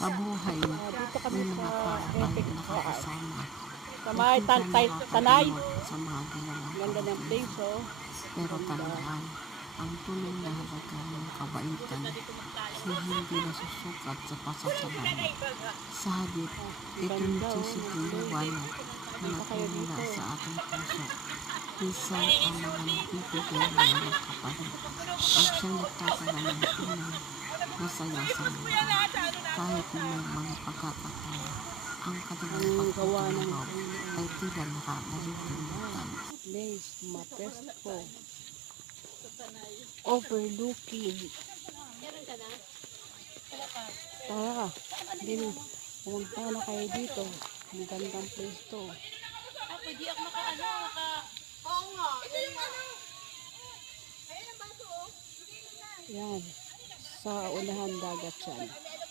Sa buhay, Dito kami may sa mga tao tayong Epic nakakasama. Sa may Tanay tanay. sa mga ginawang Ganda ng place, kabutihan. oh. Pero Ganda. tandaan, ang tunay na halaga ng kabaitan ay hindi nasusukat sa pasasalamat. Sa halip, ito nagsisigil liwanag na nagmumula sa ating puso. Minsan ang mga nagbibigay ng walang kapalit ang siyang nagtatala ng tunay na saya sa mundo. Kahit na may mga pagkakataon, ang kanilang pagtutulungan ay tila nakakalimutan. Place, Mapesto. Overlooking. Tara, din. Pumunta na kayo dito. Ang gandang place to. Pwede ako Oo nga. Yan. Sa unahan dagat yan.